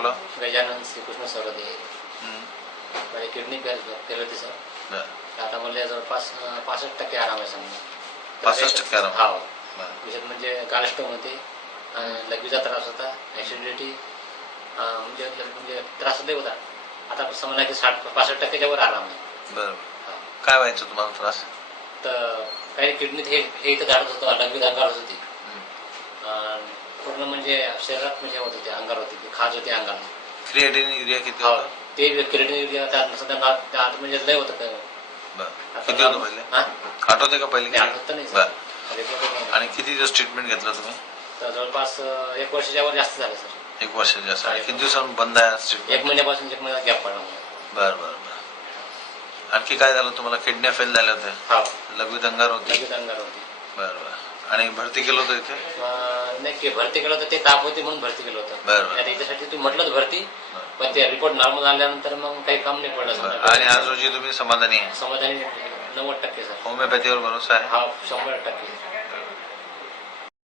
आपलं? गजानन श्रीकृष्ण सरोदे. माझी kidney fail होती सर. आता मला जवळपास 65% आराम आहे समजा. 65% आराम? हा. विशेष म्हणजे गालस्टोन होते, लघवीचा त्रास होता, ऍसिडिटी, म्हणजे त्रास लय होता. आता समजा की 65%च्या वर आराम आहे. बरोबर. काय व्हायचं तुम्हाला त्रास? तर काही किडनीत हे इथं झाडत होतं, लघवी अंगारच होती पूर्ण, म्हणजे शरीरात म्हणजे होत होते, अंगार होती, खाज होती अंगाला. क्रिएटिन युरिया किती होतं? ते क्रिएटिन युरिया सध्या म्हणजे लय होतं. किती होतं पहिले? आठवते का पहिले? आठवत नाही. आणि किती दिवस ट्रीटमेंट घेतलं तुम्ही? तर जवळपास 1 वर्षाच्या वर जास्त झालं सर. 1 वर्ष जास्त. किती दिवसांपासून बंद आहे? 1 महिन्यापासून 1 महिना गॅप पडला. बरं. आणखी काय झालं तुम्हाला? किडन्या फेल झाल्या होत्या, लघवीत अंगार होती. बरं. आणि भरती केलं होतं इथे? नाही, भरती केलं होतं, ते ताप होती म्हणून भरती केलं होतं. बरं. त्याच्यासाठी तुम्ही म्हटलं भरती, पण ते रिपोर्ट नॉर्मल आल्यानंतर मग काही काम नाही पडलं. आणि आज रोजी तुम्ही समाधानी आहे? समाधानी 90% सर. होमिओपॅथीवर भरोसा आहे? हा, 100%.